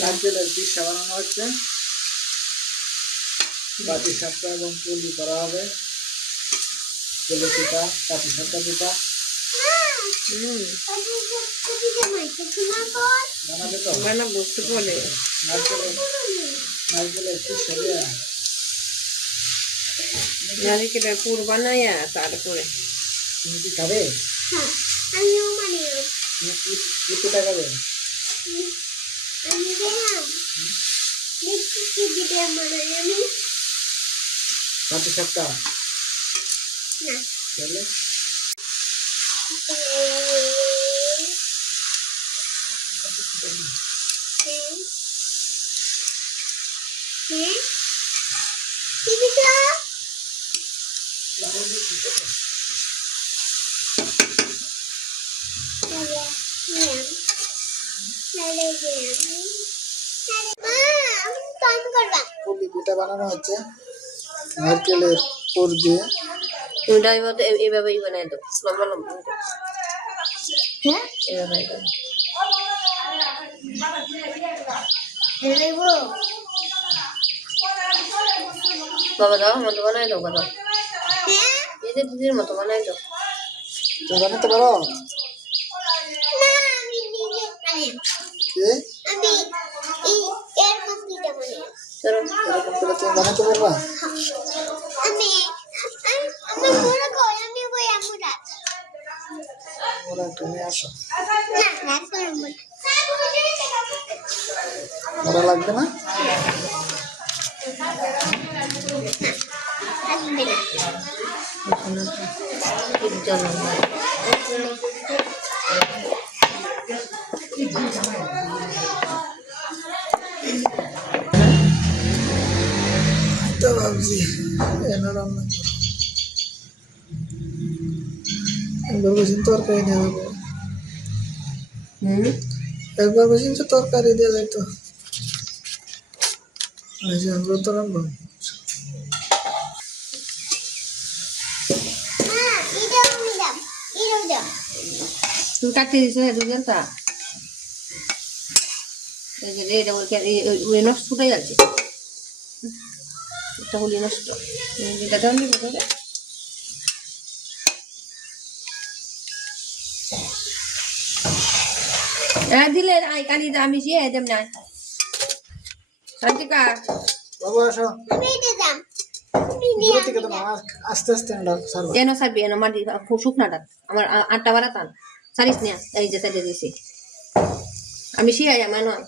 নারকেলের পিঠা বানানো হচ্ছে, পাটিসাপটা এবং পুলি করা হবে, তেলে পিঠা, পাটিসাপটা পিঠা বানাবে তো, বুঝতে পারে নারকেলের পিঠা দিয়ে নারিকেলের পুর বানাইয়া তারপরে তুমি কি খাবে? তুমি কি পিঠা খাবে? পাটিসাপটা তাহলে পুলি পিঠা বানানো হচ্ছে নারকেলের পুর দিয়ে। তুমি মতো এইভাবেই বানাই দাও, লম্বা লম্বা হ্যাঁ এইভাবে বাবা দাও মতো বানাই দাও, বাবা এই যে দিদির মতো বানাই দাও। তুমি বানাতে পারো? এরকম করে তুমি বানাতে পারবা? ওরা তুমি আসো, ওরা লাগবে না? তো ভাবছি এনে রান্না একবার বসিন তরকারি নিয়ে যাবো, একবার বসিন তো তরকারি দিয়ে যাইতো। আমরা তো রান্না তুমি কাটতে দিছো দুজনটা নষ্ট ফুটে যাচ্ছে, একটা হলি নষ্ট দিলে আই কালি আমি সে দেব না শান্তিকা বাবু আসো, আস্তে আস্তে কেন সারবি এনে মাটি শুকনাটা আমার 8টা 12 টান সারিস না, এই যে সাইডে দিছি আমি শিয়াই আমার নয়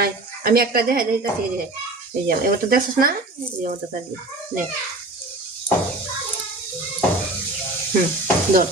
আয় আমি একটা দেখাই দিতেছি, এই যে এবার তো দেখছিস না, এই এবার তো সারবি নে ধর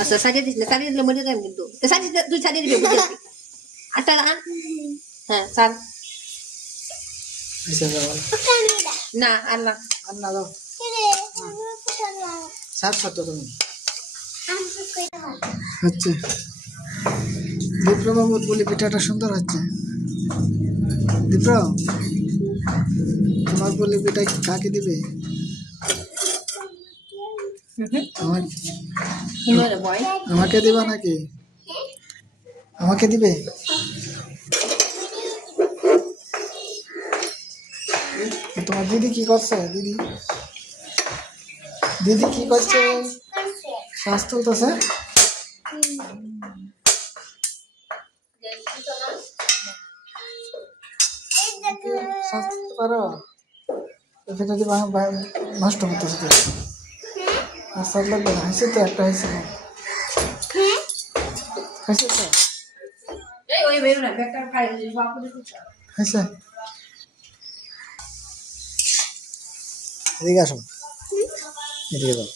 আচ্ছা সাজিয়ে দিস না, সারিয়ে দিলে মরে যাবে কিন্তু সাজিয়ে তুই সারিয়ে দিবি বুঝে 8টা আন হ্যাঁ সার না আল্লাহ রান্না দাও সাত সত্য তুমি হচ্ছে বিপ্লব বাবুর বলি পিঠাটা সুন্দর হচ্ছে। বিপ্লব তোমার বলি পিঠা কাকে দিবে? আমাকে দিবা নাকি? আমাকে দিবে? তোমার দিদি কি করছে? দিদি দিদি কি করছে? শ্বাস তুলতেছে। শ্বাস তুলতে পারো? যদি নষ্ট করতেছে তো আর সব লাগবে না। হয়েছে তো একটা হয়েছে হয়েছে তো হয়েছে। এদিকে আসো, এদিকে দাও।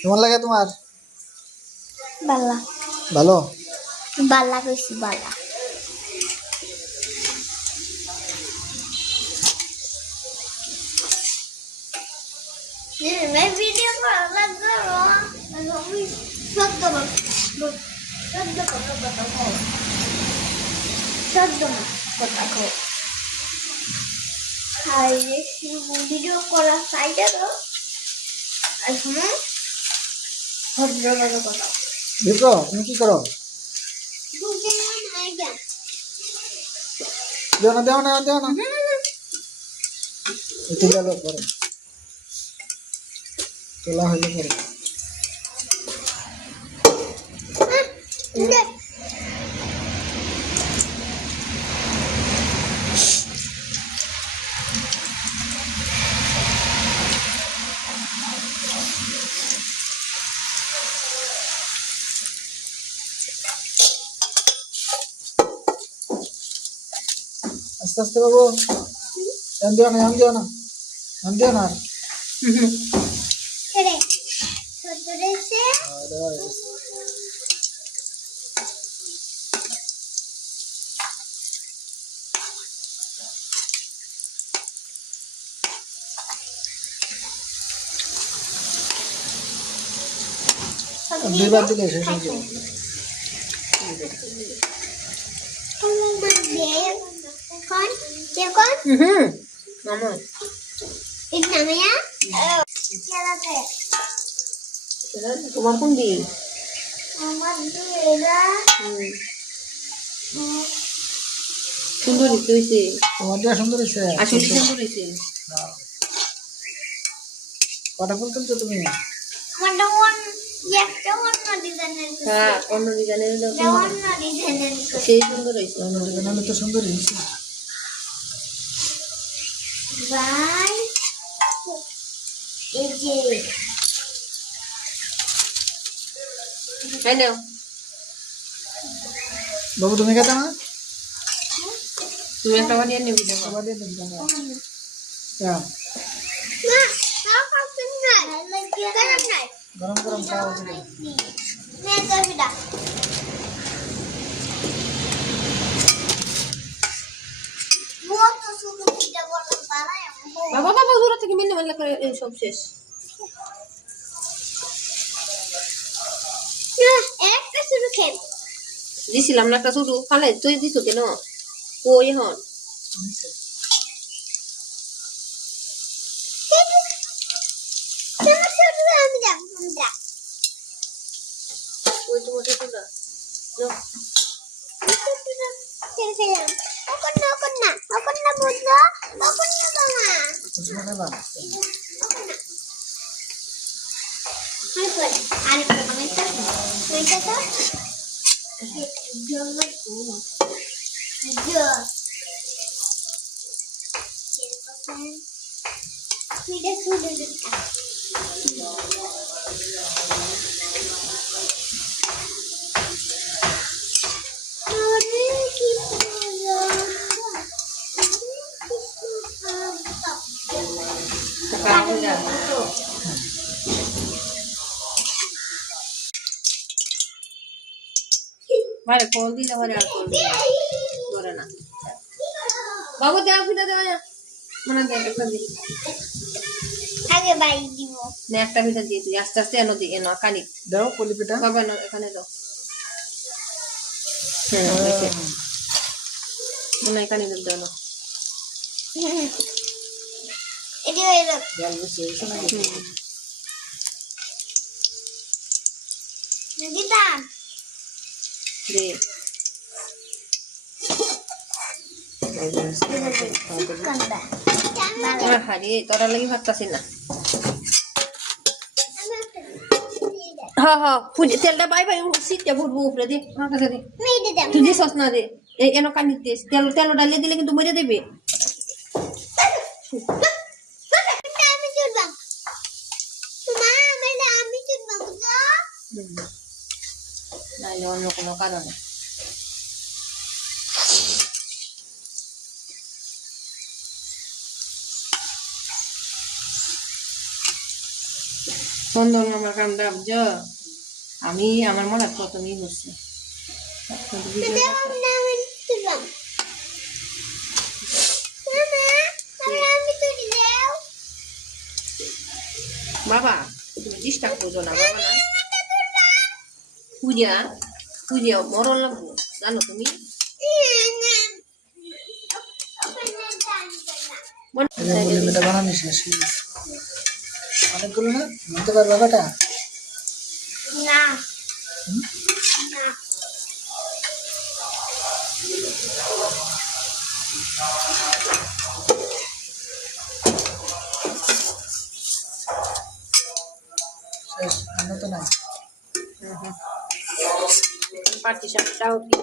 কেমন লাগে তোমার? বালা ভালো বালা কইছি বালা। मैं वीडियो को अलग करो अभी शब्द बताओ हाय ये वीडियो को साइड करो এখন বিপ্র তুমি কি করো? দেও না এটি গেল পরে তোলা হইলে পরে আস্তে আস্তে বাবু ধ্যান দিও না আর। দুইবার দিলে শেষ হয়ে যাবে। আমার তোমার কোন দিন সুন্দর হয়েছে, তোমার দিয়া সুন্দর হয়েছে। আসলে সুন্দর হয়েছে। কটা ফুল তুলছো তুমি? হ্যাঁ, অন্য ডিজাইনের সেই সুন্দর হয়েছে। নাহলে তো সুন্দর হয়েছে। তাই নাও বাবু তুমি খেতে না? তুমি একটা বানিয়ে নিবি দেখো। আবার দিয়ে দিন কেন? হ্যাঁ, গরম গরম খাওয়া উচিত। বাবা দূর থেকে মিললে মিললে করে এই সব শেষ। দিছিলাম না একটা ছোট ফালে তুই দিছো কেন? ওই এখন ওই তোমার ছোটটা তুমি নেবা? ভারে কল দিলে ভারে আর কল দিলে করে না। বাবু দেওয়া ফিটা দেওয়া না মানে একটা দিই আগে বাইক দিব না, একটা ফিটা দিয়ে তুই আস্তে আস্তে এনো দিই এনো কানি দাও পলি পিঠা। বাবা না এখানে দাও। হ্যাঁ মনে এখানে দাও না। এটি হয়ে গেল জল বেশি হয়েছে নাকি? দিতাম দে কান্দা হারি তোরা লাগি ভাবতাছি না। হ্যাঁ হ্যাঁ ফুলি তেলটা বাই বাই সিটটা ফুটবো উপরে দে আমার কাছে দে তুই দিছস না দে এই এনো কানি দে তেল তেল ডালিয়ে দিলে কিন্তু মরে দেবে। আমি চলবাম মা আমি চলবাম নাইলে অন্য কোনো কারণে সুন্দর আমার কামটা বুঝছো। আমি আমার মনে হয় প্রথমেই করছি বাবা তুমি ডিস্টার্ব করছো না বাবা না পূজা পূজা মরণ লাগবো জানো তুমি পলি পিঠা বানানি শেষ হয়ে গেছে। অনেকগুলো না নিতে পারবে বেটা? না না শেষ, আর তো নাই। পাটি শাকটাও কি